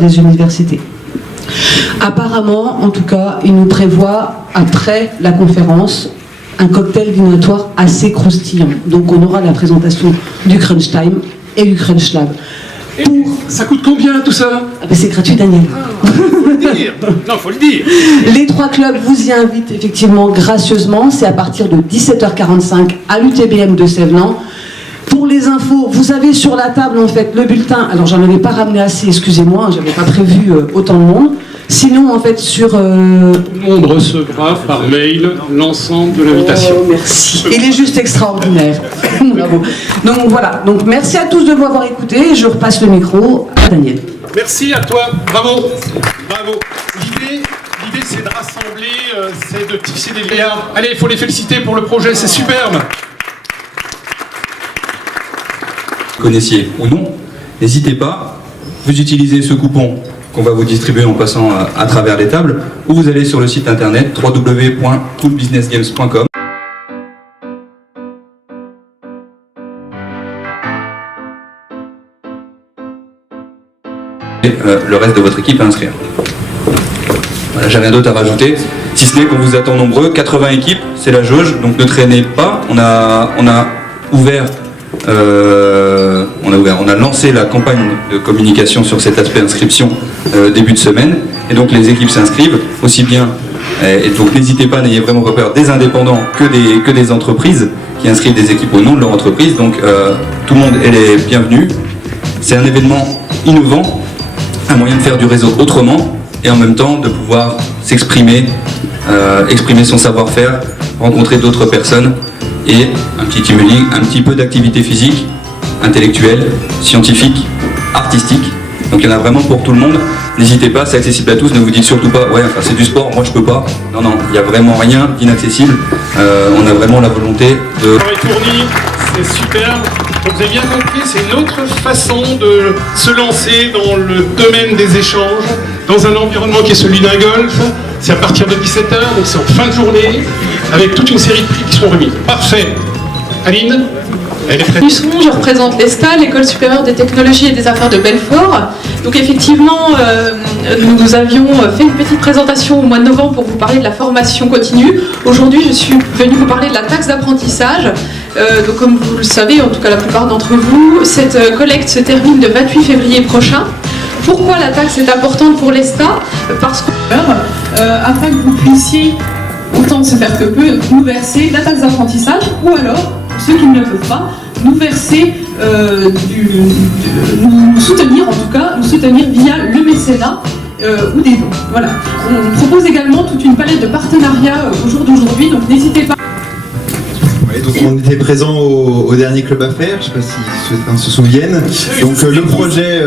des universités. Apparemment, en tout cas, il nous prévoit, après la conférence, un cocktail dînatoire assez croustillant. Donc on aura la présentation du Crunch Time et du Crunch Lab. Ça coûte combien tout ça? Ah ben c'est gratuit, Daniel. Faut le dire. Non, faut le dire. Les 3 clubs vous y invitent effectivement gracieusement. C'est à partir de 17h45 à l'UTBM de Sévenans. Pour les infos, vous avez sur la table en fait le bulletin. Alors j'en avais pas ramené assez, excusez-moi, j'avais pas prévu autant de monde. Sinon en fait sur... Tout le monde recevra par mail l'ensemble de l'invitation. Oh, merci. Il est juste extraordinaire. Bravo. Donc voilà. Donc merci à tous de m'avoir écouté. Je repasse le micro à Daniel. Merci à toi. Bravo. Bravo. L'idée, c'est de rassembler, c'est de tisser des liens. Allez, il faut les féliciter pour le projet, c'est superbe. Connaissiez ou non, n'hésitez pas, vous utilisez ce coupon qu'on va vous distribuer en passant à travers les tables, ou vous allez sur le site internet www.coolbusinessgames.com. Et le reste de votre équipe à inscrire. Voilà, j'ai rien d'autre à rajouter, si ce n'est qu'on vous attend nombreux, 80 équipes, c'est la jauge, donc ne traînez pas, on a ouvert. On a lancé la campagne de communication sur cet aspect inscription début de semaine, et donc les équipes s'inscrivent aussi bien, et donc n'hésitez pas, n'ayez vraiment pas peur, des indépendants que des entreprises qui inscrivent des équipes au nom de leur entreprise, donc tout le monde est les bienvenus. C'est un événement innovant, un moyen de faire du réseau autrement et en même temps de pouvoir s'exprimer, exprimer son savoir-faire, rencontrer d'autres personnes. Et un petit peu d'activité physique, intellectuelle, scientifique, artistique. Donc il y en a vraiment pour tout le monde. N'hésitez pas, c'est accessible à tous. Ne vous dites surtout pas, ouais, enfin, c'est du sport, moi je peux pas. Non, non, il n'y a vraiment rien d'inaccessible. On a vraiment la volonté de... Travail fourni, c'est superbe. Donc vous avez bien compris, c'est une autre façon de se lancer dans le domaine des échanges, dans un environnement qui est celui d'un golf. C'est à partir de 17h, donc c'est en fin de journée, avec toute une série de prix qui seront remis. Parfait. Aline, elle est prête. Je représente l'ESTA, l'École supérieure des technologies et des affaires de Belfort. Donc effectivement, nous avions fait une petite présentation au mois de novembre pour vous parler de la formation continue. Aujourd'hui, je suis venue vous parler de la taxe d'apprentissage. Donc comme vous le savez, en tout cas la plupart d'entre vous, cette collecte se termine le 28 février prochain. Pourquoi la taxe est importante pour l'ESTA? Parce que afin que vous puissiez, autant se faire que peu, nous verser la taxe d'apprentissage, ou alors, pour ceux qui ne le peuvent pas, nous verser, nous soutenir en tout cas, nous soutenir via le mécénat ou des dons. Voilà. On propose également toute une palette de partenariats au jour d'aujourd'hui, donc n'hésitez pas. Ouais, donc on était présent au dernier club à faire, je ne sais pas si certains se souviennent. Donc le projet,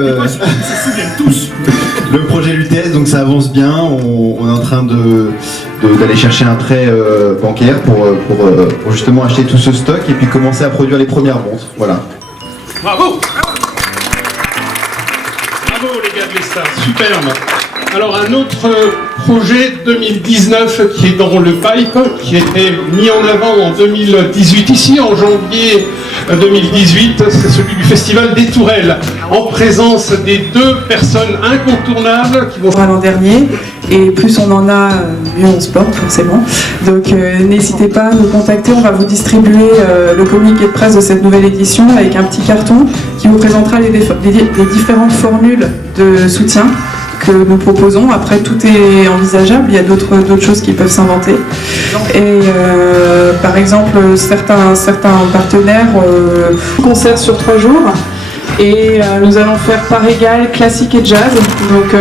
le projet l'UTS, donc ça avance bien. On est en train d'aller chercher un prêt bancaire pour justement acheter tout ce stock et puis commencer à produire les premières montres. Voilà. Bravo. Bravo les gars de l'ESTA, superbe. Alors un autre projet 2019 qui est dans le pipe, qui était mis en avant en 2018 ici, en janvier 2018, c'est celui du Festival des Tourelles, en présence des 2 personnes incontournables qui vont... L'an dernier, et plus on en a, mieux on se porte forcément. Donc n'hésitez pas à nous contacter, on va vous distribuer le communiqué de presse de cette nouvelle édition avec un petit carton qui vous présentera les différentes formules de soutien que nous proposons. Après, tout est envisageable, il y a d'autres choses qui peuvent s'inventer. Et par exemple, certains partenaires concerts sur 3 jours. Et nous allons faire par égal classique et jazz. Donc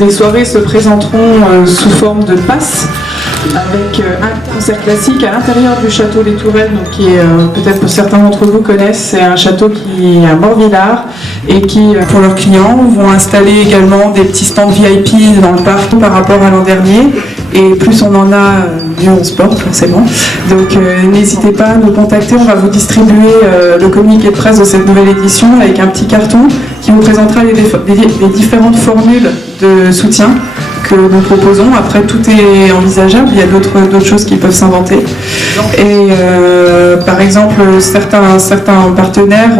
les soirées se présenteront sous forme de passes, avec un concert classique à l'intérieur du château des Tourelles, donc qui est, peut-être que certains d'entre vous connaissent, c'est un château qui est à Morvillard et qui, pour leurs clients, vont installer également des petits stands VIP dans le parc par rapport à l'an dernier. Et plus on en a, mieux on se porte forcément. Donc n'hésitez pas à nous contacter, on va vous distribuer le communiqué de presse de cette nouvelle édition avec un petit carton qui vous présentera les différentes formules de soutien que nous proposons. Après, tout est envisageable, il y a d'autres choses qui peuvent s'inventer. Et par Par exemple, certains partenaires,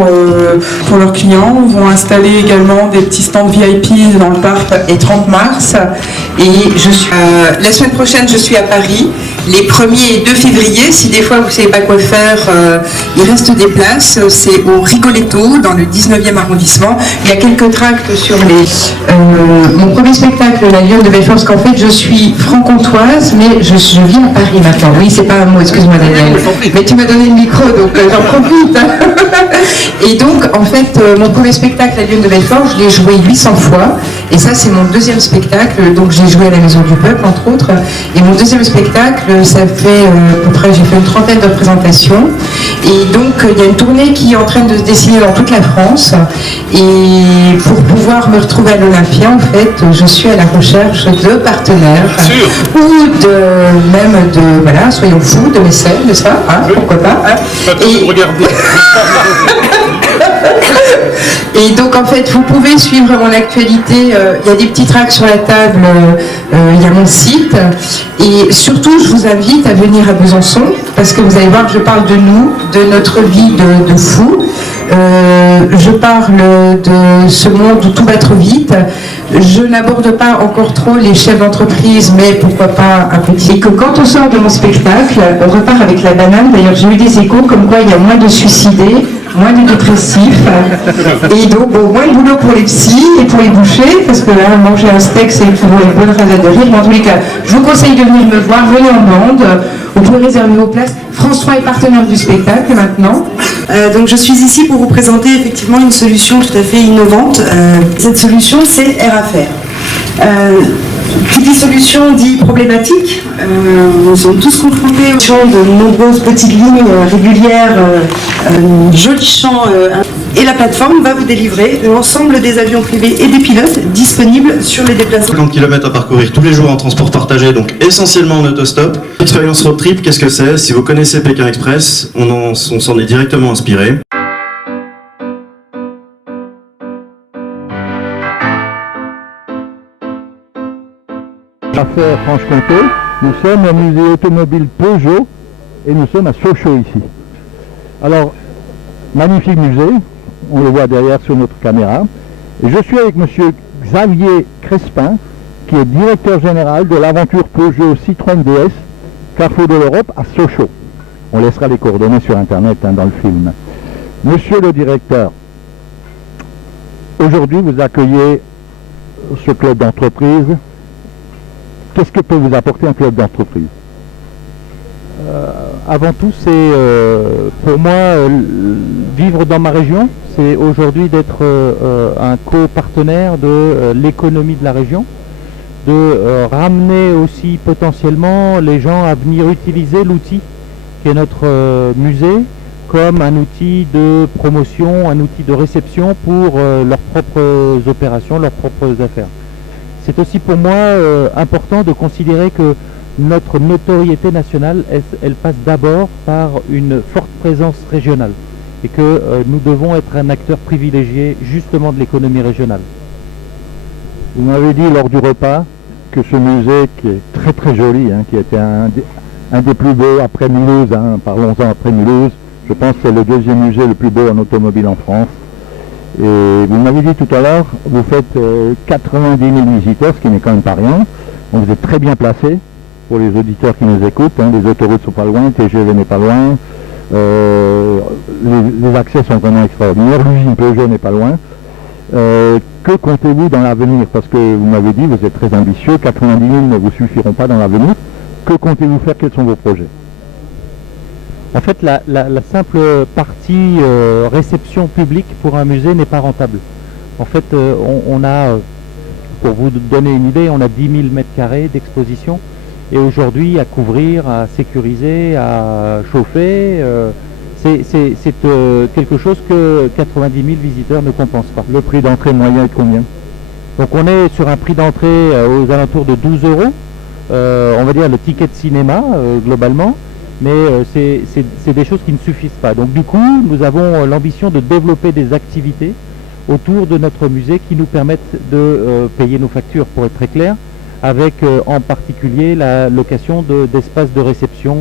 pour leurs clients, vont installer également des petits stands VIP dans le parc. Et 30 mars. Et la semaine prochaine, je suis à Paris. Les 1er et 2 février, si des fois vous ne savez pas quoi faire, il reste des places. C'est au Rigoletto, dans le 19e arrondissement. Il y a quelques tracts sur mon premier spectacle, La Lionne de Belfort, parce qu'en fait, je suis franc-comtoise, mais je vis à Paris maintenant. Oui, c'est pas un mot, excuse-moi Daniel. Mais tu m'as donné le micro, donc j'en profite. Et donc, en fait, mon premier spectacle, La Lionne de Belfort, je l'ai joué 800 fois. Et ça, c'est mon deuxième spectacle. Donc, j'ai joué à la Maison du Peuple, entre autres. Et mon deuxième spectacle, ça fait à peu près, j'ai fait une trentaine de représentations. Et donc, il y a une tournée qui est en train de se dessiner dans toute la France. Et pour pouvoir me retrouver à l'Olympia, en fait, je suis à la recherche de partenaires. Ou voilà, soyons fous, de mécènes, n'est-ce pas, hein, pourquoi pas, hein. Et... regarder. Et donc en fait vous pouvez suivre mon actualité, il y a des petits tracts sur la table, il y a mon site, et surtout je vous invite à venir à Besançon parce que vous allez voir que je parle de nous, de notre vie de fou. Je parle de ce monde où tout va trop vite. Je n'aborde pas encore trop les chefs d'entreprise, mais pourquoi pas un petit. Et que quand on sort de mon spectacle, on repart avec la banane. D'ailleurs, j'ai eu des échos comme quoi il y a moins de suicidés, moins de dépressifs. Et donc, moins de boulot pour les psys et pour les bouchers, parce que là, manger un steak, c'est toujours une bonne raison de rire. Mais en tous les cas, je vous conseille de venir me voir, venez en bande. Vous pouvez réserver vos places. France 3 est partenaire du spectacle maintenant. Donc je suis ici pour vous présenter effectivement une solution tout à fait innovante. Cette solution, c'est R-Affaires. Qui dit solution dit problématique. Nous sommes tous confrontés aux de nombreuses petites lignes régulières, jolis champs. Et la plateforme va vous délivrer l'ensemble des avions privés et des pilotes disponibles sur les déplacements. 50 km à parcourir tous les jours en transport partagé, donc essentiellement en autostop. Expérience road trip, qu'est-ce que c'est? Si vous connaissez Pékin Express, on s'en est directement inspiré. Affaires Franche-Comté, nous sommes au musée automobile Peugeot et nous sommes à Sochaux ici. Alors, magnifique musée, on le voit derrière sur notre caméra. Et je suis avec monsieur Xavier Crespin, qui est directeur général de l'aventure Peugeot Citroën DS, Carrefour de l'Europe à Sochaux. On laissera les coordonnées sur internet dans le film. Monsieur le directeur, aujourd'hui vous accueillez ce club d'entreprise. Qu'est-ce que peut vous apporter un club d'entreprise? Avant tout, c'est pour moi vivre dans ma région. C'est aujourd'hui d'être un co-partenaire de l'économie de la région, de ramener aussi potentiellement les gens à venir utiliser l'outil qui est notre musée comme un outil de promotion, un outil de réception pour leurs propres opérations, leurs propres affaires. C'est aussi pour moi important de considérer que notre notoriété nationale, elle passe d'abord par une forte présence régionale et que nous devons être un acteur privilégié justement de l'économie régionale. Vous m'avez dit lors du repas que ce musée qui est très très joli, qui était un des plus beaux après Mulhouse, parlons-en après Mulhouse, je pense que c'est le deuxième musée le plus beau en automobile en France. Et vous m'avez dit tout à l'heure, vous faites 90 000 visiteurs, ce qui n'est quand même pas rien. Donc vous êtes très bien placé pour les auditeurs qui nous écoutent. Les autoroutes sont pas loin, TGV n'est pas loin, les accès sont vraiment extraordinaires, l'usine Peugeot n'est pas loin. Que comptez-vous dans l'avenir? Parce que vous m'avez dit, vous êtes très ambitieux, 90 000 ne vous suffiront pas dans l'avenir. Que comptez-vous faire? Quels sont vos projets? En fait, la simple partie réception publique pour un musée n'est pas rentable. En fait, on a, pour vous donner une idée, on a 10 000 mètres carrés d'exposition. Et aujourd'hui, à couvrir, à sécuriser, à chauffer, c'est quelque chose que 90 000 visiteurs ne compensent pas. Le prix d'entrée moyen est de combien? Donc on est sur un prix d'entrée aux alentours de 12 €. On va dire le ticket de cinéma, globalement. Mais c'est des choses qui ne suffisent pas. Donc du coup, nous avons l'ambition de développer des activités autour de notre musée qui nous permettent de payer nos factures, pour être très clair, avec en particulier la location d'espaces de réception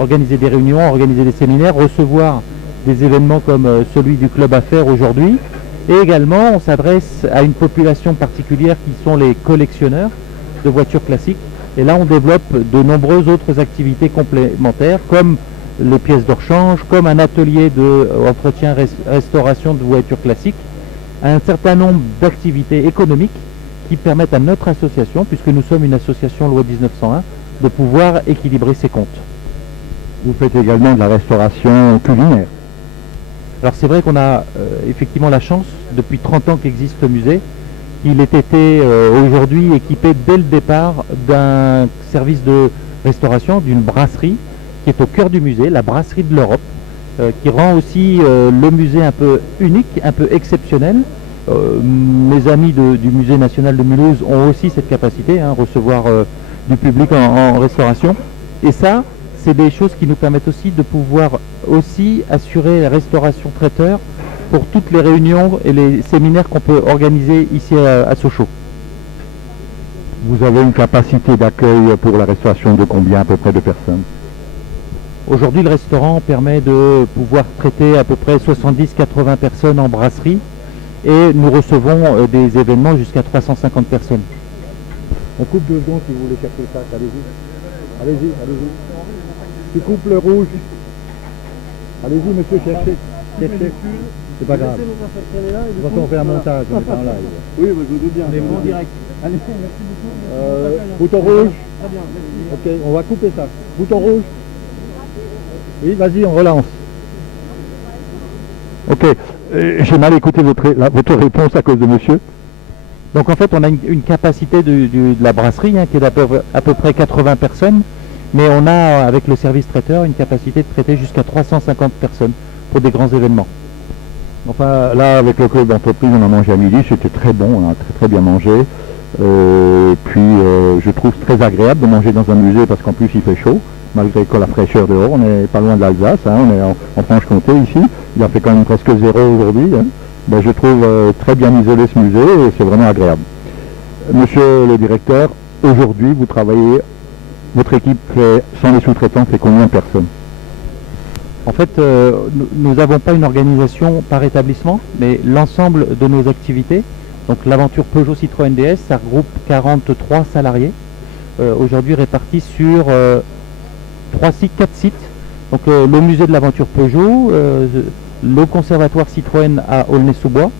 organiser des réunions, organiser des séminaires, recevoir des événements comme celui du Club Affaires aujourd'hui. Et également, on s'adresse à une population particulière qui sont les collectionneurs de voitures classiques. Et là, on développe de nombreuses autres activités complémentaires, comme les pièces de rechange, comme un atelier d'entretien, restauration de voitures classiques, un certain nombre d'activités économiques qui permettent à notre association, puisque nous sommes une association loi 1901, de pouvoir équilibrer ses comptes. Vous faites également de la restauration culinaire. Alors c'est vrai qu'on a effectivement la chance, depuis 30 ans qu'existe le musée, il ait été aujourd'hui équipé dès le départ d'un service de restauration, d'une brasserie qui est au cœur du musée, la brasserie de l'Europe, qui rend aussi le musée un peu unique, un peu exceptionnel. Mes amis du musée national de Mulhouse ont aussi cette capacité, recevoir du public en restauration. Et ça, c'est des choses qui nous permettent aussi de pouvoir aussi assurer la restauration traiteur pour toutes les réunions et les séminaires qu'on peut organiser ici à Sochaux. Vous avez une capacité d'accueil pour la restauration de combien à peu près de personnes? Aujourd'hui, le restaurant permet de pouvoir traiter à peu près 70-80 personnes en brasserie et nous recevons des événements jusqu'à 350 personnes. On coupe 2 secondes si vous voulez chercher ça, allez-y. Allez-y, allez-y. Tu coupes le rouge. Allez-y monsieur, cherchez. C'est pas grave. De toute façon, on fait un montage, on est en live. Oui, je vous doute bien. On est en direct. Allez, merci beaucoup. Bouton rouge. Ok, on va couper ça. Bouton rouge. Oui, vas-y, on relance. Ok, j'ai mal écouté votre réponse à cause de monsieur. Donc en fait, on a une capacité de la brasserie qui est d'à peu près 80 personnes, mais on a, avec le service traiteur, une capacité de traiter jusqu'à 350 personnes pour des grands événements. Enfin, là, avec le club d'entreprise, on a mangé à midi, c'était très bon, on a très très bien mangé. Je trouve très agréable de manger dans un musée parce qu'en plus il fait chaud, malgré que la fraîcheur dehors, on n'est pas loin de l'Alsace, on est en Franche-Comté ici, il a fait quand même presque 0 aujourd'hui. Je trouve très bien isolé ce musée et c'est vraiment agréable. Monsieur le directeur, aujourd'hui vous travaillez, votre équipe fait, sans les sous-traitants, fait combien de personnes? En fait, nous n'avons pas une organisation par établissement, mais l'ensemble de nos activités, donc l'aventure Peugeot Citroën DS, ça regroupe 43 salariés, aujourd'hui répartis sur 4 sites. Donc le musée de l'aventure Peugeot, le conservatoire Citroën à Aulnay-sous-Bois,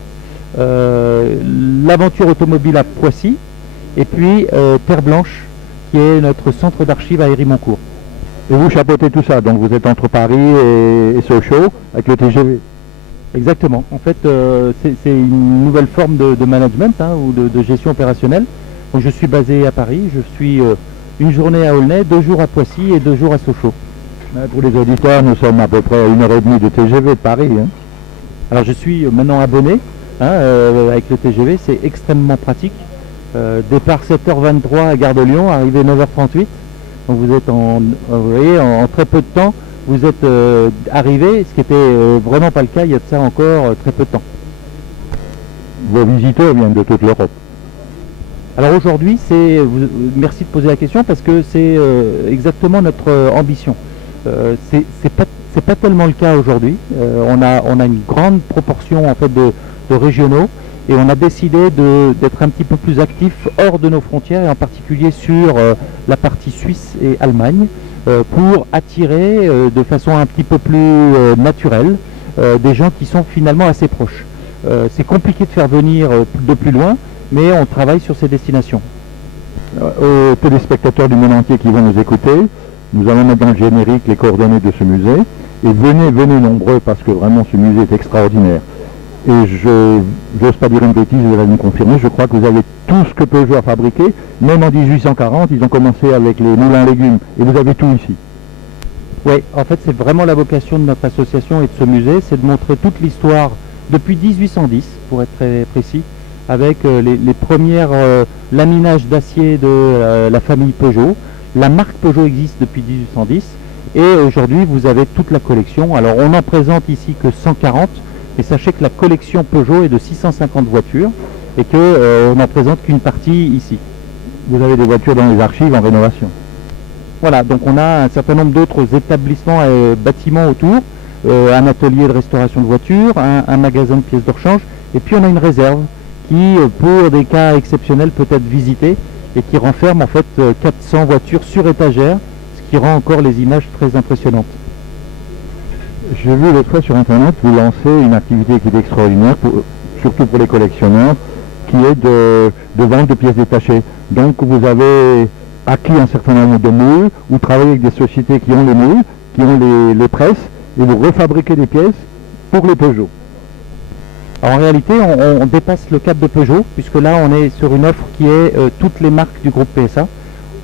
l'aventure automobile à Poissy, et puis Terre Blanche, qui est notre centre d'archives à Héry-Moncourt. Et vous chapeautez tout ça, donc vous êtes entre Paris et Sochaux avec le TGV. Exactement. En fait, c'est une nouvelle forme de management ou de gestion opérationnelle. Donc, je suis basé à Paris, je suis une journée à Aulnay, 2 jours à Poissy et 2 jours à Sochaux. Pour les auditeurs, nous sommes à peu près à 1h30 de TGV de Paris. Alors je suis maintenant abonné avec le TGV, c'est extrêmement pratique. Départ 7h23 à Gare de Lyon, arrivé 9h38. Donc vous êtes en très peu de temps, vous êtes arrivé, ce qui n'était vraiment pas le cas il y a de ça encore très peu de temps. Vos visiteurs viennent de toute l'Europe. Alors aujourd'hui, merci de poser la question parce que c'est exactement notre ambition. C'est pas tellement le cas aujourd'hui. On a une grande proportion en fait de régionaux et on a décidé d'être un petit peu plus actif hors de nos frontières et en particulier sur la partie Suisse et Allemagne pour attirer de façon un petit peu plus naturelle des gens qui sont finalement assez proches. C'est compliqué de faire venir de plus loin, mais on travaille sur ces destinations. Aux téléspectateurs du monde entier qui vont nous écouter, nous allons mettre dans le générique les coordonnées de ce musée. Et venez nombreux parce que vraiment ce musée est extraordinaire. Et je n'ose pas dire une bêtise, vous allez me confirmer, je crois que vous avez tout ce que Peugeot a fabriqué. Même en 1840, ils ont commencé avec les moulins à légumes. Et vous avez tout ici. Oui, en fait c'est vraiment la vocation de notre association et de ce musée, c'est de montrer toute l'histoire depuis 1810, pour être très précis, avec les premières laminages d'acier de la famille Peugeot. La marque Peugeot existe depuis 1810 et aujourd'hui vous avez toute la collection. Alors on n'en présente ici que 140, mais sachez que la collection Peugeot est de 650 voitures et qu'on n'en présente qu'une partie ici. Vous avez des voitures dans les archives en rénovation? Voilà, donc on a un certain nombre d'autres établissements et bâtiments autour, un atelier de restauration de voitures, un magasin de pièces de rechange, et puis on a une réserve qui, pour des cas exceptionnels, peut être visitée et qui renferme en fait 400 voitures sur étagère, ce qui rend encore les images très impressionnantes. J'ai vu l'autre fois sur internet vous lancer une activité qui est extraordinaire, surtout pour les collectionneurs, qui est de vente de pièces détachées. Donc vous avez acquis un certain nombre de moules, vous travaillez avec des sociétés qui ont les moules, qui ont les presses, et vous refabriquez des pièces pour les Peugeot. Alors, en réalité, on dépasse le cap de Peugeot, puisque là on est sur une offre qui est toutes les marques du groupe PSA.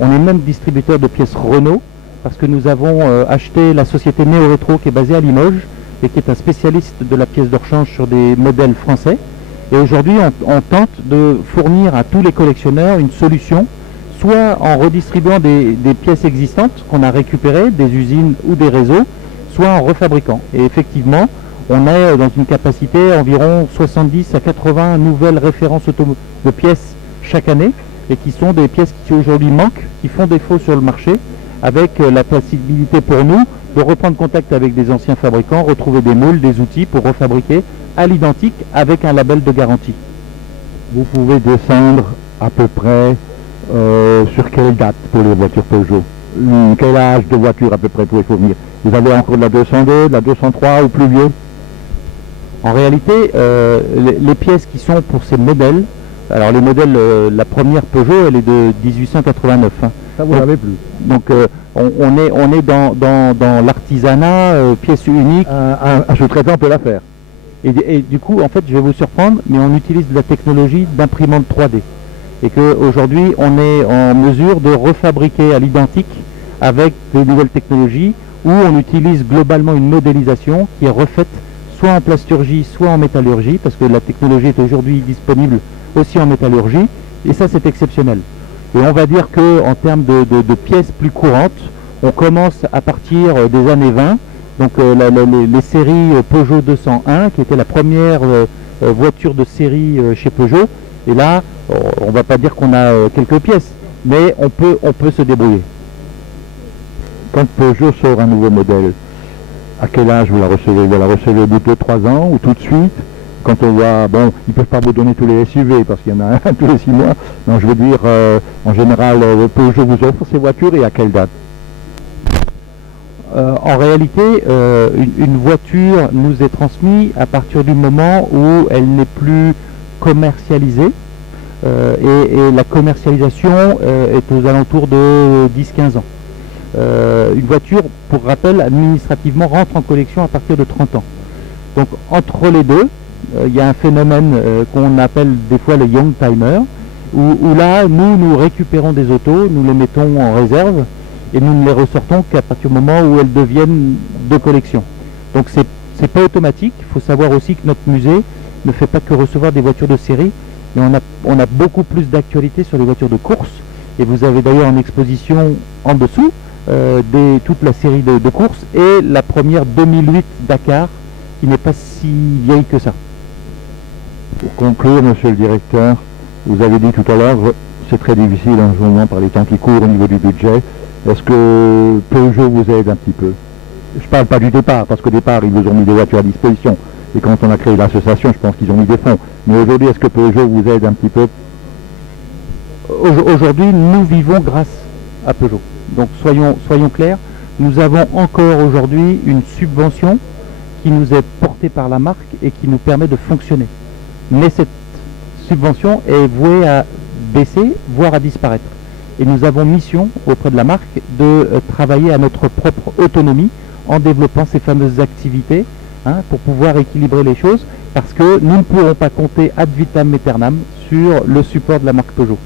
On est même distributeur de pièces Renault, parce que nous avons acheté la société Néo Rétro qui est basée à Limoges et qui est un spécialiste de la pièce de rechange sur des modèles français. Et aujourd'hui, on tente de fournir à tous les collectionneurs une solution, soit en redistribuant des pièces existantes qu'on a récupérées des usines ou des réseaux, soit en refabriquant. Et effectivement, on est dans une capacité environ 70 à 80 nouvelles références de pièces chaque année, et qui sont des pièces qui aujourd'hui manquent, qui font défaut sur le marché, avec la possibilité pour nous de reprendre contact avec des anciens fabricants, retrouver des moules, des outils pour refabriquer à l'identique avec un label de garantie. Vous pouvez descendre à peu près sur quelle date pour les voitures Peugeot? Quel âge de voiture à peu près pour y fournir? Vous avez encore de la 202, de la 203 ou plus vieux? En réalité, les pièces qui sont pour ces modèles, alors les modèles, la première Peugeot, elle est de 1889. Hein. Ça vous l'avez plus. Donc on est dans l'artisanat, pièce unique. Un sous-traitant peut la faire. Et du coup, en fait, je vais vous surprendre, mais on utilise de la technologie d'imprimante 3D. Et qu'aujourd'hui, on est en mesure de refabriquer à l'identique avec de nouvelles technologies, où on utilise globalement une modélisation qui est refaite soit en plasturgie, soit en métallurgie, parce que la technologie est aujourd'hui disponible aussi en métallurgie, et ça c'est exceptionnel. Et on va dire qu'en termes de pièces plus courantes, on commence à partir des années 20, donc les séries Peugeot 201, qui était la première voiture de série chez Peugeot, et là, on ne va pas dire qu'on a quelques pièces, mais on peut se débrouiller. Quand Peugeot sort un nouveau modèle, à quel âge vous la recevez? Vous la recevez au bout de 3 ans ou tout de suite? Quand on voit, bon, ils ne peuvent pas vous donner tous les SUV parce qu'il y en a un tous les 6 mois. Non, je veux dire, en général, Peugeot vous offre ces voitures et à quelle date? En réalité, une voiture nous est transmise à partir du moment où elle n'est plus commercialisée. Et la commercialisation est aux alentours de 10-15 ans. Une voiture, pour rappel, administrativement rentre en collection à partir de 30 ans. Donc entre les deux, il y a un phénomène qu'on appelle des fois les young timers, où là, nous récupérons des autos, nous les mettons en réserve, et nous ne les ressortons qu'à partir du moment où elles deviennent de collection. Donc c'est pas automatique, il faut savoir aussi que notre musée ne fait pas que recevoir des voitures de série, mais on a beaucoup plus d'actualité sur les voitures de course, et vous avez d'ailleurs en exposition en dessous toute la série de courses, et la première 2008 Dakar, qui n'est pas si vieille que ça. Pour conclure, monsieur le directeur, vous avez dit tout à l'heure, c'est très difficile en ce moment par les temps qui courent au niveau du budget. Est-ce que Peugeot vous aide un petit peu? Je parle pas du départ, parce qu'au départ, ils vous ont mis des voitures à disposition. Et quand on a créé l'association, je pense qu'ils ont mis des fonds. Mais aujourd'hui, est-ce que Peugeot vous aide un petit peu? Aujourd'hui, nous vivons grâce à Peugeot. Donc soyons clairs, nous avons encore aujourd'hui une subvention qui nous est portée par la marque et qui nous permet de fonctionner. Mais cette subvention est vouée à baisser, voire à disparaître. Et nous avons mission auprès de la marque de travailler à notre propre autonomie en développant ces fameuses activités pour pouvoir équilibrer les choses, parce que nous ne pourrons pas compter ad vitam aeternam sur le support de la marque Peugeot.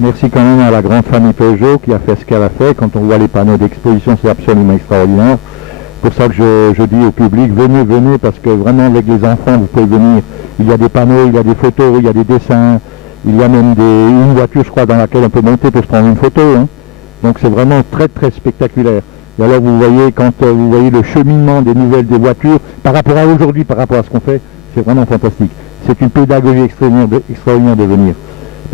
Merci quand même à la grande famille Peugeot qui a fait ce qu'elle a fait. Quand on voit les panneaux d'exposition, c'est absolument extraordinaire. C'est pour ça que je dis au public, venez, parce que vraiment avec les enfants, vous pouvez venir. Il y a des panneaux, il y a des photos, il y a des dessins, il y a même une voiture, je crois, dans laquelle on peut monter pour se prendre une photo. Donc c'est vraiment très très spectaculaire. Et alors vous voyez, quand vous voyez le cheminement des nouvelles des voitures, par rapport à aujourd'hui, par rapport à ce qu'on fait, c'est vraiment fantastique. C'est une pédagogie extraordinaire de venir.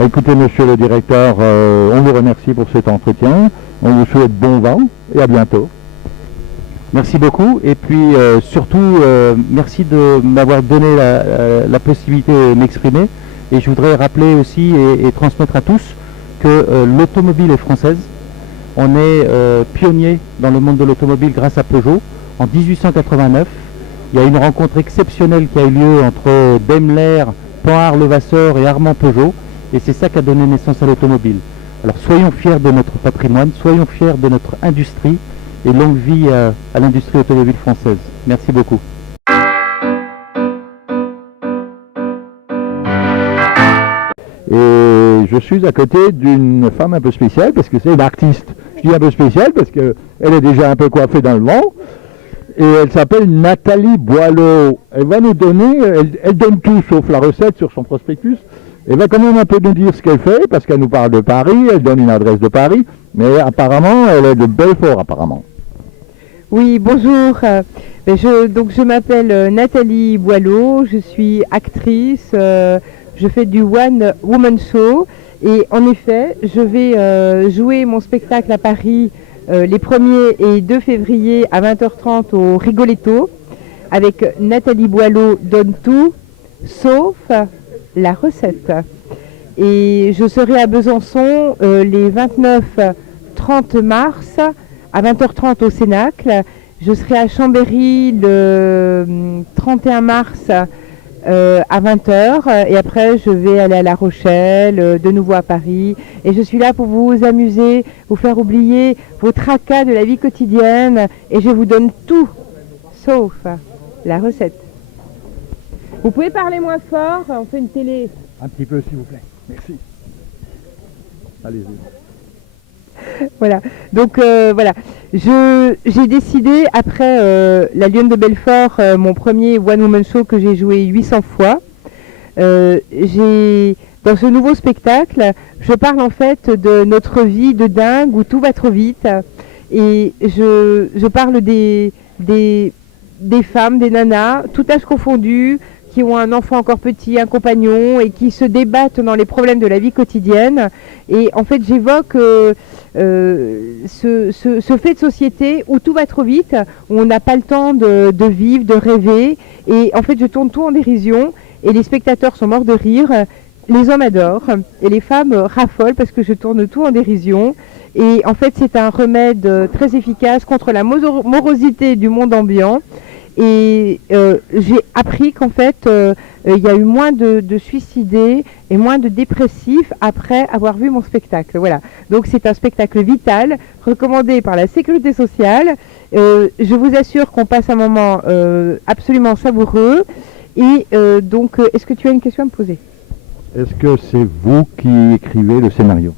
Écoutez, monsieur le directeur, on vous remercie pour cet entretien. On vous souhaite bon vent et à bientôt. Merci beaucoup et puis surtout merci de m'avoir donné la possibilité de m'exprimer et je voudrais rappeler aussi et transmettre à tous que l'automobile est française. On est pionnier dans le monde de l'automobile grâce à Peugeot. En 1889, il y a une rencontre exceptionnelle qui a eu lieu entre Daimler, Panhard-Levasseur et Armand Peugeot et c'est ça qui a donné naissance à l'automobile. Alors soyons fiers de notre patrimoine, soyons fiers de notre industrie et longue vie à l'industrie automobile française. Merci beaucoup. Et je suis à côté d'une femme un peu spéciale parce que c'est une artiste. Je dis un peu spéciale parce qu'elle est déjà un peu coiffée dans le vent. Et elle s'appelle Nathalie Boileau. Elle va nous donner, elle donne tout sauf la recette sur son prospectus. Elle va quand même un peu nous dire ce qu'elle fait parce qu'elle nous parle de Paris, elle donne une adresse de Paris. Mais apparemment, elle est de Belfort apparemment. Oui, bonjour. Je m'appelle Nathalie Boileau, je suis actrice, je fais du One Woman Show et en effet, je vais jouer mon spectacle à Paris les 1er et 2 février à 20h30 au Rigoletto avec Nathalie Boileau donne tout sauf la recette. Et je serai à Besançon les 29-30 mars à 20h30 au Cénacle. Je serai à Chambéry le 31 mars à 20h et après je vais aller à La Rochelle, de nouveau à Paris et je suis là pour vous amuser, vous faire oublier vos tracas de la vie quotidienne et je vous donne tout sauf la recette. Vous pouvez parler moins fort, on fait une télé. Un petit peu s'il vous plaît, merci. Allez-y. Voilà, donc voilà, j'ai décidé après La Lionne de Belfort, mon premier One Woman Show que j'ai joué 800 fois, dans ce nouveau spectacle, je parle en fait de notre vie de dingue où tout va trop vite et je parle des femmes, des nanas, tout âge confondu, qui ont un enfant encore petit, un compagnon et qui se débattent dans les problèmes de la vie quotidienne. Et en fait, j'évoque ce fait de société où tout va trop vite, où on n'a pas le temps de vivre, de rêver. Et en fait, je tourne tout en dérision et les spectateurs sont morts de rire. Les hommes adorent et les femmes raffolent parce que je tourne tout en dérision. Et en fait, c'est un remède très efficace contre la morosité du monde ambiant. Et j'ai appris qu'en fait, il y a eu moins de suicidés et moins de dépressifs après avoir vu mon spectacle. Voilà. Donc c'est un spectacle vital, recommandé par la Sécurité sociale. Je vous assure qu'on passe un moment absolument savoureux. Et donc, est-ce que tu as une question à me poser ? Est-ce que c'est vous qui écrivez le scénario ?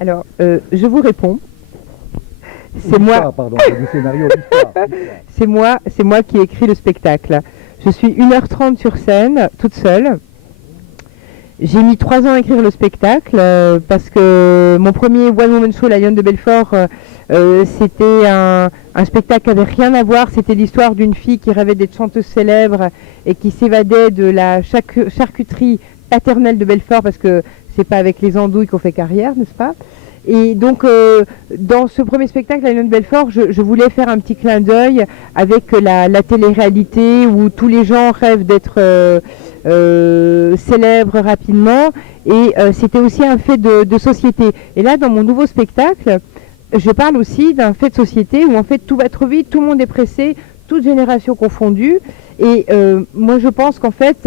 Alors, je vous réponds. C'est moi. Pardon, du scénario, c'est moi qui ai écrit le spectacle. Je suis 1h30 sur scène, toute seule. J'ai mis 3 ans à écrire le spectacle parce que mon premier One Woman Show, La Lionne de Belfort, c'était un spectacle qui n'avait rien à voir. C'était l'histoire d'une fille qui rêvait d'être chanteuse célèbre et qui s'évadait de la charcuterie paternelle de Belfort parce que c'est pas avec les andouilles qu'on fait carrière, n'est-ce pas ? Et donc, dans ce premier spectacle, La Lionne de Belfort, je voulais faire un petit clin d'œil avec la télé-réalité où tous les gens rêvent d'être célèbres rapidement. Et c'était aussi un fait de société. Et là, dans mon nouveau spectacle, je parle aussi d'un fait de société où en fait tout va trop vite, tout le monde est pressé, toute génération confondue. Et moi, je pense qu'en fait,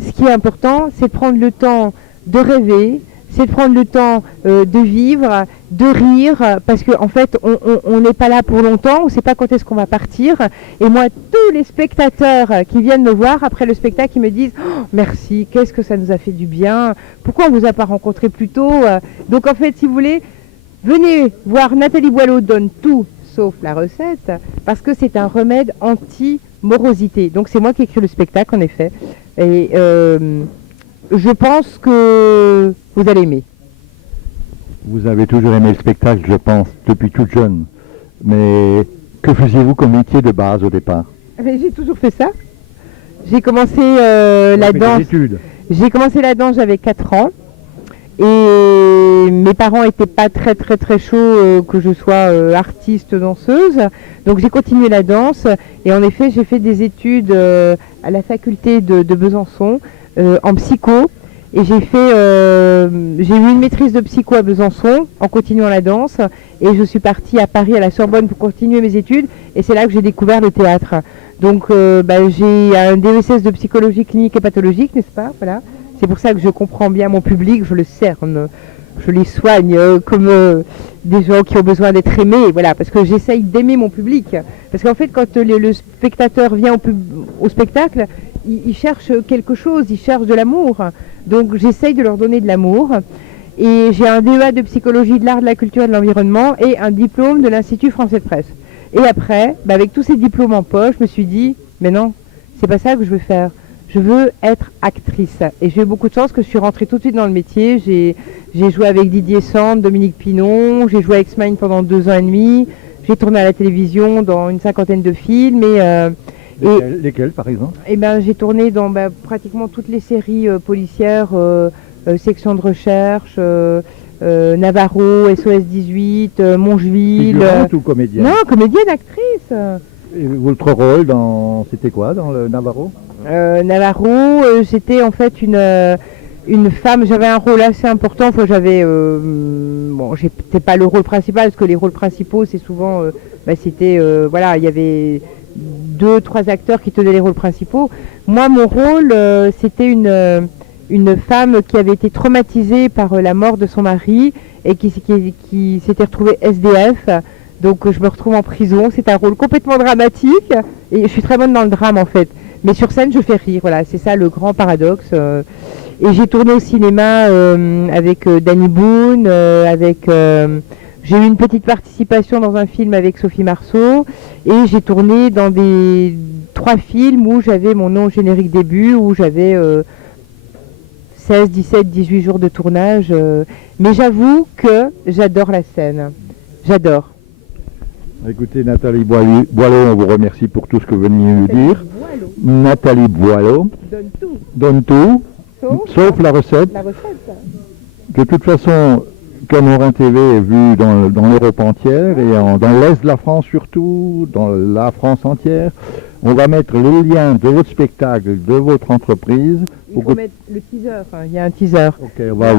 ce qui est important, c'est de prendre le temps de rêver, c'est de prendre le temps de vivre, de rire, parce qu'en fait, on n'est pas là pour longtemps, on ne sait pas quand est-ce qu'on va partir. Et moi, tous les spectateurs qui viennent me voir après le spectacle, ils me disent oh, « Merci, qu'est-ce que ça nous a fait du bien, pourquoi on ne vous a pas rencontré plus tôt ?» Donc en fait, si vous voulez, venez voir Nathalie Boileau donne tout, sauf la recette, parce que c'est un remède anti-morosité. Donc c'est moi qui ai écrit le spectacle, en effet. Et je pense que vous allez aimer. Vous avez toujours aimé le spectacle, je pense, depuis toute jeune. Mais que faisiez-vous comme métier de base au départ ? J'ai toujours fait ça. J'ai commencé la danse. J'ai commencé la danse, j'avais 4 ans. Et mes parents n'étaient pas très chauds que je sois artiste danseuse, donc j'ai continué la danse et en effet j'ai fait des études à la faculté de Besançon en psycho et j'ai eu une maîtrise de psycho à Besançon en continuant la danse et je suis partie à Paris à la Sorbonne pour continuer mes études et c'est là que j'ai découvert le théâtre. Donc j'ai un DESS de psychologie clinique et pathologique, n'est-ce pas? Voilà. C'est pour ça que je comprends bien mon public, je le cerne, je les soigne comme des gens qui ont besoin d'être aimés, voilà, parce que j'essaye d'aimer mon public. Parce qu'en fait, quand le spectateur vient au spectacle, il cherche quelque chose, il cherche de l'amour. Donc j'essaye de leur donner de l'amour. Et j'ai un DEA de psychologie de l'art, de la culture et de l'environnement et un diplôme de l'Institut français de presse. Et après, avec tous ces diplômes en poche, je me suis dit, mais non, c'est pas ça que je veux faire. Je veux être actrice et j'ai eu beaucoup de chance que je suis rentrée tout de suite dans le métier. J'ai joué avec Didier Sand, Dominique Pinon, j'ai joué à X-Mine pendant 2 ans et demi, j'ai tourné à la télévision dans une 50aine de films. Lesquels par exemple? J'ai tourné dans pratiquement toutes les séries policières, Section de recherche, Navarro, SOS 18, Mongeville. Figurante ou comédienne? Non, comédienne, actrice. Et votre rôle c'était quoi dans le Navarro? Navarro, j'étais en fait une femme, j'avais un rôle assez important, j'étais pas le rôle principal, parce que les rôles principaux, c'est souvent, il y avait 2-3 acteurs qui tenaient les rôles principaux. Moi, mon rôle, c'était une femme qui avait été traumatisée par la mort de son mari, et qui s'était retrouvée SDF, donc je me retrouve en prison, c'est un rôle complètement dramatique, et je suis très bonne dans le drame en fait. Mais sur scène, je fais rire, voilà, c'est ça le grand paradoxe. Et j'ai tourné au cinéma avec Danny Boone, j'ai eu une petite participation dans un film avec Sophie Marceau, et j'ai tourné dans 3 films où j'avais mon nom au générique début, où j'avais 16, 17, 18 jours de tournage. Mais j'avoue que j'adore la scène, j'adore. Écoutez, Nathalie Boileau, on vous remercie pour tout ce que vous venez nous dire. Nathalie Boileau donne tout, sauf la recette. De toute façon, comme Orin TV est vu dans l'Europe entière et dans l'Est de la France surtout, dans la France entière, on va mettre le lien de votre spectacle, de votre entreprise. Il faut mettre le teaser, il y a un teaser. Ok, on va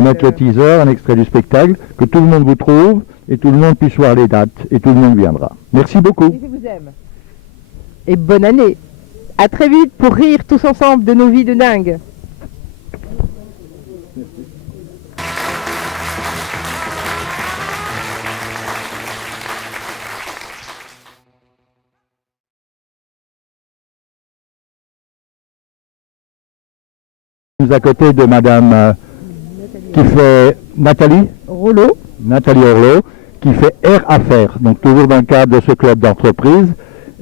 mettre le teaser, un extrait du spectacle, que tout le monde vous trouve et tout le monde puisse voir les dates et tout le monde viendra. Merci beaucoup. Et je vous aime. Et bonne année. À très vite pour rire tous ensemble de nos vies de dingue. Nous à côté de madame qui fait Nathalie Orlot, qui fait Air Affaires, donc toujours dans le cadre de ce club d'entreprise.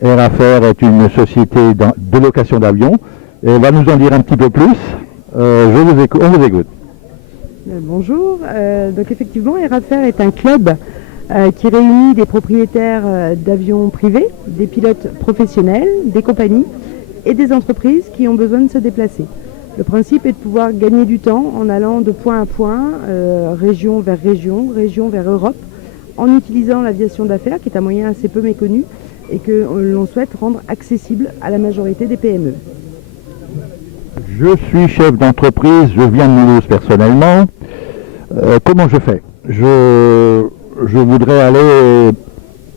Air Affaires est une société de location d'avions et elle va nous en dire un petit peu plus. On vous écoute. Bonjour, donc effectivement Air Affaires est un club qui réunit des propriétaires d'avions privés, des pilotes professionnels, des compagnies et des entreprises qui ont besoin de se déplacer. Le principe est de pouvoir gagner du temps en allant de point à point, région vers région, région vers Europe, en utilisant l'aviation d'affaires, qui est un moyen assez peu méconnu et que l'on souhaite rendre accessible à la majorité des PME. Je suis chef d'entreprise, je viens de Mulhouse personnellement. Comment je fais? Je voudrais aller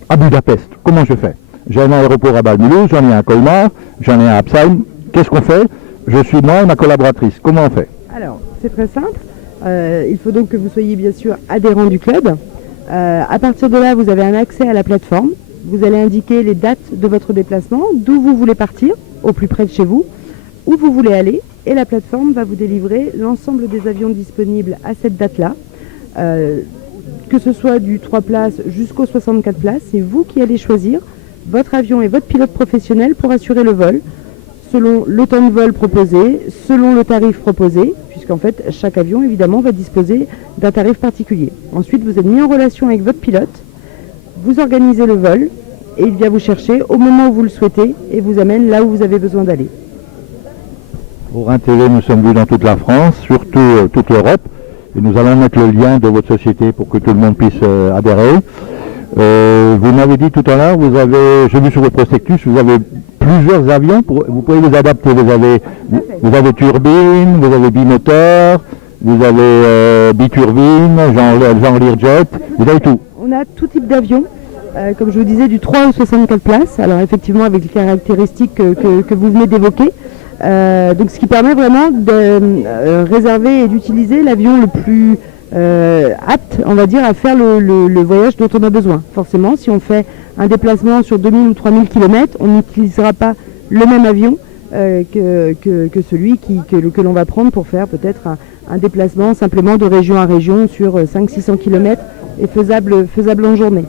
à Budapest. Comment je fais? J'ai un aéroport à Bâle-Mulhouse, j'en ai un à Colmar, j'en ai un à Absheim. Qu'est-ce qu'on fait? Je suis moi et ma collaboratrice. Comment on fait? Alors, c'est très simple. Il faut donc que vous soyez bien sûr adhérent du club. À partir de là, vous avez un accès à la plateforme. Vous allez indiquer les dates de votre déplacement, d'où vous voulez partir, au plus près de chez vous, où vous voulez aller, et la plateforme va vous délivrer l'ensemble des avions disponibles à cette date-là. Que ce soit du 3 places jusqu'au 64 places, c'est vous qui allez choisir votre avion et votre pilote professionnel pour assurer le vol, selon le temps de vol proposé, selon le tarif proposé, puisqu'en fait, chaque avion, évidemment, va disposer d'un tarif particulier. Ensuite, vous êtes mis en relation avec votre pilote, vous organisez le vol, et il vient vous chercher au moment où vous le souhaitez, et vous amène là où vous avez besoin d'aller. Orin TV, nous sommes vus dans toute la France, surtout toute l'Europe. Et nous allons mettre le lien de votre société pour que tout le monde puisse adhérer. Vous m'avez dit tout à l'heure, j'ai vu sur le prospectus, vous avez plusieurs avions, vous pouvez les adapter. Vous avez turbine, vous avez bimoteur, vous avez biturbine, genre Learjet, vous avez tout. On a tout type d'avion, comme je vous disais, du 3 au 64 places, alors effectivement avec les caractéristiques que vous venez d'évoquer. Donc ce qui permet vraiment de réserver et d'utiliser l'avion le plus apte, on va dire, à faire le voyage dont on a besoin. Forcément, si on fait un déplacement sur 2000 ou 3000 km, on n'utilisera pas le même avion que celui que l'on va prendre pour faire peut-être un déplacement simplement de région à région sur 500-600 km et faisable en journée.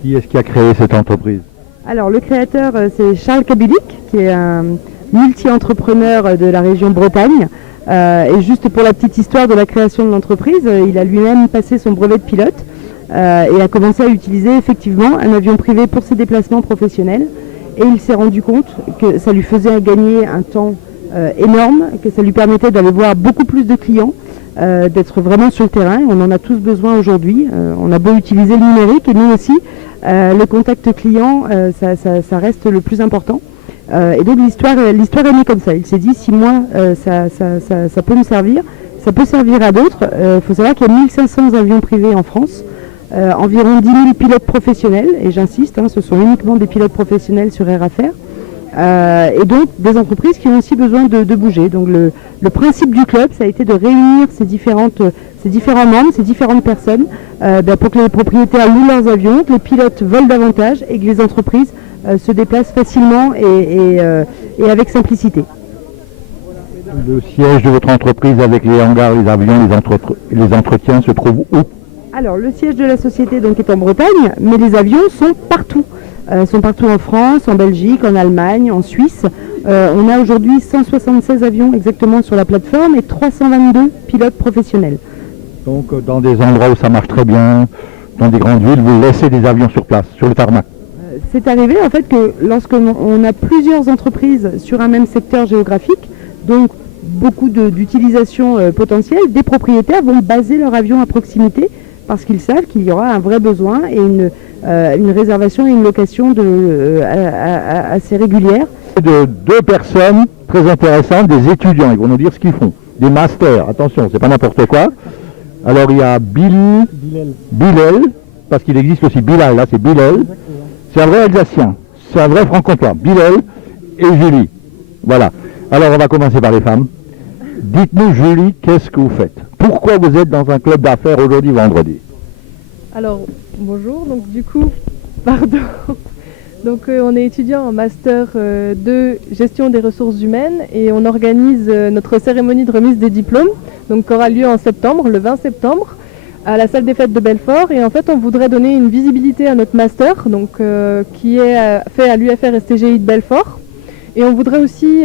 Qui est-ce qui a créé cette entreprise? Alors le créateur, c'est Charles Kabilic, qui est un multi-entrepreneur de la région Bretagne. Et juste pour la petite histoire de la création de l'entreprise, il a lui-même passé son brevet de pilote et a commencé à utiliser effectivement un avion privé pour ses déplacements professionnels. Et il s'est rendu compte que ça lui faisait gagner un temps énorme, que ça lui permettait d'aller voir beaucoup plus de clients, d'être vraiment sur le terrain. On en a tous besoin aujourd'hui. On a beau utiliser le numérique, et nous aussi, le contact client, ça reste le plus important. Et donc l'histoire est née comme ça. Il s'est dit, si moi ça peut me servir, ça peut servir à d'autres. Il faut savoir qu'il y a 1500 avions privés en France, environ 10 000 pilotes professionnels, et j'insiste, ce sont uniquement des pilotes professionnels sur Air Affaires, et donc des entreprises qui ont aussi besoin de bouger. Donc le principe du club, ça a été de réunir ces différents membres, ces différentes personnes, pour que les propriétaires louent leurs avions, que les pilotes volent davantage et que les entreprises se déplacent facilement et avec simplicité. Le siège de votre entreprise avec les hangars, les avions, les entretiens se trouve où? Alors le siège de la société donc est en Bretagne, mais les avions sont partout. Sont partout en France, en Belgique, en Allemagne, en Suisse. On a aujourd'hui 176 avions exactement sur la plateforme et 322 pilotes professionnels. Donc dans des endroits où ça marche très bien, dans des grandes villes, vous laissez des avions sur place, sur le tarmac? C'est arrivé en fait que lorsqu'on a plusieurs entreprises sur un même secteur géographique, donc beaucoup d'utilisation potentielle, des propriétaires vont baser leur avion à proximité parce qu'ils savent qu'il y aura un vrai besoin et une réservation et une location assez régulière. De deux personnes très intéressantes, des étudiants, ils vont nous dire ce qu'ils font, des masters, attention, c'est pas n'importe quoi. Alors il y a Bilal, parce qu'il existe aussi Bilal, là c'est Bilal. C'est un vrai Alsacien, c'est un vrai franc-comtois, Bilal et Julie. Voilà. Alors on va commencer par les femmes. Dites-nous Julie, qu'est-ce que vous faites? Pourquoi vous êtes dans un club d'affaires aujourd'hui vendredi? Alors bonjour, donc du coup, pardon. Donc on est étudiant en master de gestion des ressources humaines et on organise notre cérémonie de remise des diplômes, donc qui aura lieu en septembre, le 20 septembre. À la salle des fêtes de Belfort, et en fait on voudrait donner une visibilité à notre master donc, qui est fait à l'UFR STGI de Belfort, et on voudrait aussi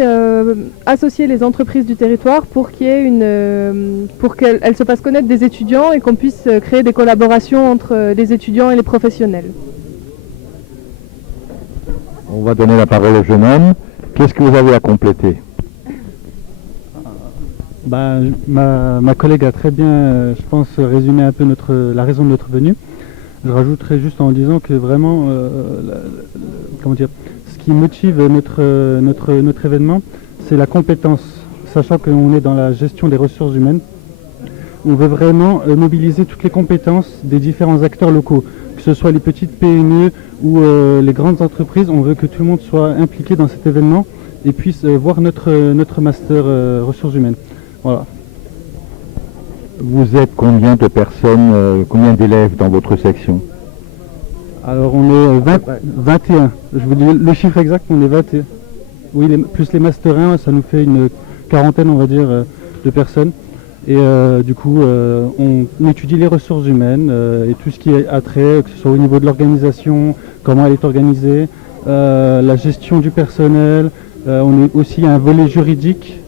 associer les entreprises du territoire pour qu'il y ait pour qu'elles se fassent connaître des étudiants et qu'on puisse créer des collaborations entre les étudiants et les professionnels. On va donner la parole au jeune homme. Qu'est-ce que vous avez à compléter? Ma collègue a très bien, je pense, résumé un peu la raison de notre venue. Je rajouterai juste en disant que vraiment, ce qui motive notre événement, c'est la compétence. Sachant qu'on est dans la gestion des ressources humaines, on veut vraiment mobiliser toutes les compétences des différents acteurs locaux, que ce soit les petites PME ou les grandes entreprises. On veut que tout le monde soit impliqué dans cet événement et puisse voir notre master ressources humaines. Voilà. Vous êtes combien de personnes, combien d'élèves dans votre section? Alors on est 21. Je vous dis le chiffre exact, on est 21. Oui, plus les Master 1, ça nous fait une quarantaine, on va dire, de personnes. Et du coup, on étudie les ressources humaines et tout ce qui est attrait, que ce soit au niveau de l'organisation, comment elle est organisée, la gestion du personnel. On est aussi un volet juridique,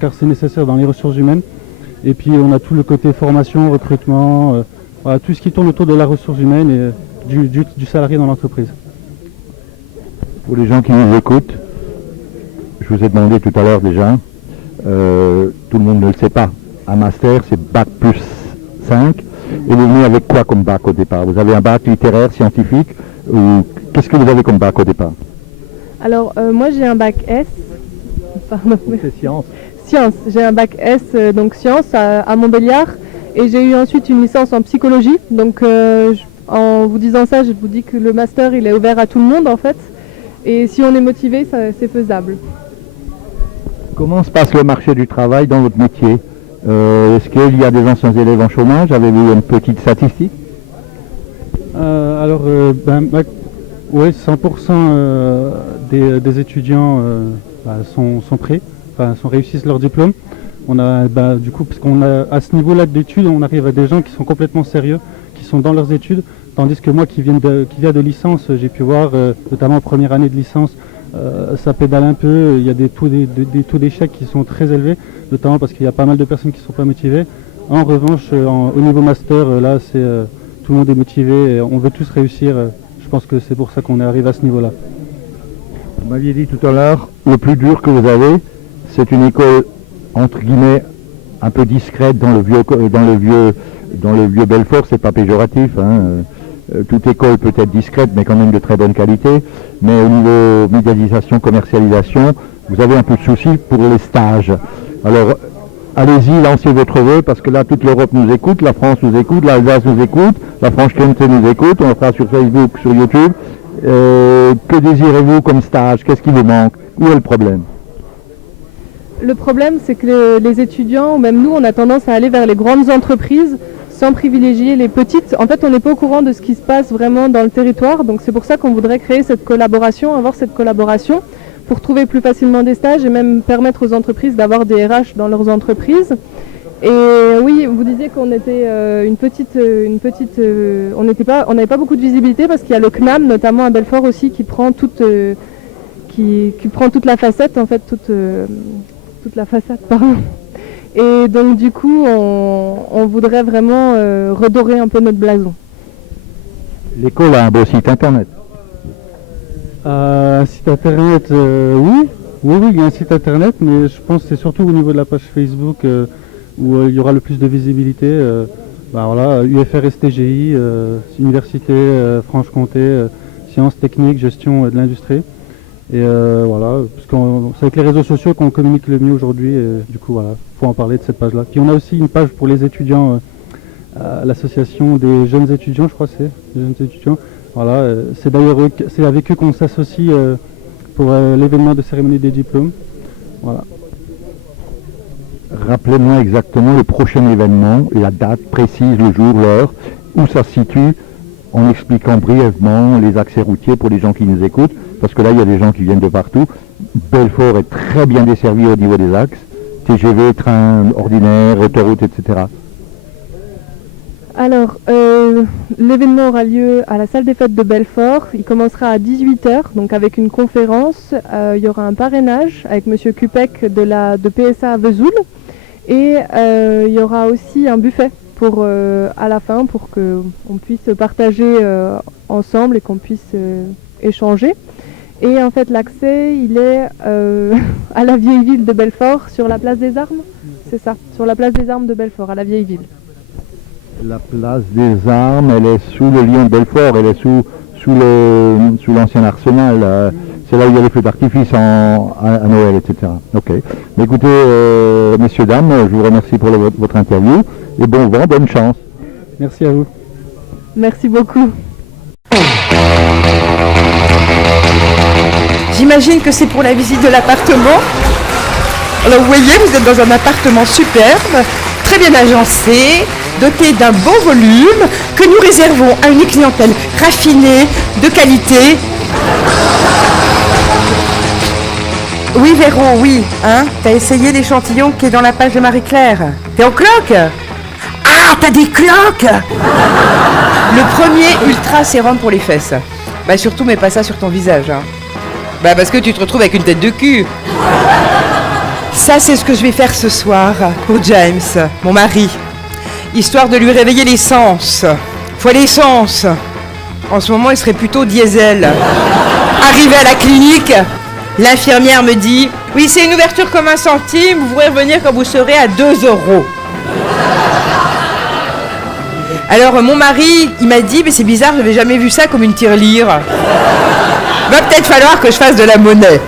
car c'est nécessaire dans les ressources humaines. Et puis on a tout le côté formation, recrutement, voilà, tout ce qui tourne autour de la ressource humaine et du salarié dans l'entreprise. Pour les gens qui nous écoutent, je je vous ai demandé tout à l'heure déjà, tout le monde ne le sait pas. Un master, c'est bac plus 5. Et vous venez avec quoi comme bac au départ? Vous avez un bac littéraire, scientifique, ou qu'est-ce que vous avez comme bac au départ? Alors, moi j'ai un bac S. Pardon. C'est sciences. Sciences. J'ai un bac S, donc sciences à Montbéliard. Et j'ai eu ensuite une licence en psychologie. Donc, en vous disant ça, je vous dis que le master, il est ouvert à tout le monde en fait. Et si on est motivé, c'est faisable. Comment se passe le marché du travail dans votre métier? Est-ce qu'il y a des anciens élèves en chômage? Avez-vous une petite statistique? Oui, 100% des étudiants sont prêts, réussissent leur diplôme. On a, du coup, parce qu'on a à ce niveau-là d'études, on arrive à des gens qui sont complètement sérieux, qui sont dans leurs études, tandis que moi qui viens de licence, j'ai pu voir, notamment en première année de licence, ça pédale un peu, il y a des taux d'échec qui sont très élevés, notamment parce qu'il y a pas mal de personnes qui ne sont pas motivées. En revanche, au niveau master, là, tout le monde est motivé, et on veut tous réussir. Je pense que c'est pour ça qu'on arrive à ce niveau-là. Vous m'aviez dit tout à l'heure, le plus dur que vous avez, c'est une école, entre guillemets, un peu discrète dans le vieux Belfort, c'est pas péjoratif, hein. Toute école peut être discrète, mais quand même de très bonne qualité. Mais au niveau médiatisation, commercialisation, vous avez un peu de soucis pour les stages. Alors, allez-y, lancez votre vœu, parce que là, toute l'Europe nous écoute, la France nous écoute, l'Alsace nous écoute, la Franche-Comté nous écoute, on le fera sur Facebook, sur YouTube. Que désirez-vous comme stage? Qu'est-ce qui vous manque? Où est le problème? Le problème, c'est que les étudiants, ou même nous, on a tendance à aller vers les grandes entreprises sans privilégier les petites. En fait, on n'est pas au courant de ce qui se passe vraiment dans le territoire, donc c'est pour ça qu'on voudrait créer cette collaboration, avoir cette collaboration pour trouver plus facilement des stages et même permettre aux entreprises d'avoir des RH dans leurs entreprises. Et oui, vous disiez qu'on était on n'avait pas beaucoup de visibilité parce qu'il y a le CNAM, notamment à Belfort aussi, qui prend toute la facette, en fait, toute la façade, pardon. Et donc du coup, on voudrait vraiment redorer un peu notre blason. L'école a un beau site internet. Un site internet, oui, il y a un site internet, mais je pense que c'est surtout au niveau de la page Facebook où il y aura le plus de visibilité. UFR STGI, Université Franche-Comté, Sciences techniques, gestion de l'industrie. Et parce que c'est avec les réseaux sociaux qu'on communique le mieux aujourd'hui, et du coup faut en parler de cette page-là. Puis on a aussi une page pour les étudiants, l'association des jeunes étudiants, je crois que c'est, des jeunes étudiants. C'est d'ailleurs c'est avec eux qu'on s'associe pour l'événement de cérémonie des diplômes. Voilà. Rappelez-moi exactement le prochain événement, la date précise, le jour, l'heure, où ça se situe, en expliquant brièvement les accès routiers pour les gens qui nous écoutent, parce que là il y a des gens qui viennent de partout. Belfort est très bien desservi au niveau des axes, TGV, train ordinaire, autoroute, etc. Alors, l'événement aura lieu à la salle des fêtes de Belfort. Il commencera à 18h, donc avec une conférence. Il y aura un parrainage avec Monsieur Kupek de PSA à Vesoul. Et il y aura aussi un buffet à la fin pour qu'on puisse partager ensemble et qu'on puisse échanger. Et en fait, l'accès, il est à la vieille ville de Belfort, sur la place des Armes. C'est ça, sur la place des Armes de Belfort, à la vieille ville. La place des Armes, elle est sous le Lion de Belfort, elle est sous l'ancien arsenal. C'est là où il y a les feux d'artifice à Noël, etc. Ok. Écoutez, messieurs, dames, je vous remercie pour votre interview et bon vent, bonne chance. Merci à vous. Merci beaucoup. J'imagine que c'est pour la visite de l'appartement. Alors vous voyez, vous êtes dans un appartement superbe, très bien agencé, doté d'un beau volume, que nous réservons à une clientèle raffinée, de qualité. Oui Véro, oui, hein, t'as essayé l'échantillon qui est dans la page de Marie-Claire. T'es en cloque? Ah, t'as des cloques? Le premier ultra sérum pour les fesses. Bah surtout mets pas ça sur ton visage, hein. Bah parce que tu te retrouves avec une tête de cul. Ça c'est ce que je vais faire ce soir pour James, mon mari. Histoire de lui réveiller les sens. Faut l'essence. En ce moment il serait plutôt diesel. Arrivé à la clinique, l'infirmière me dit Oui, c'est une ouverture comme 1 centime. Vous pourrez revenir quand vous serez à 2 €. Alors, mon mari, il m'a dit, mais c'est bizarre, je n'avais jamais vu ça comme une tirelire. Va peut-être falloir que je fasse de la monnaie.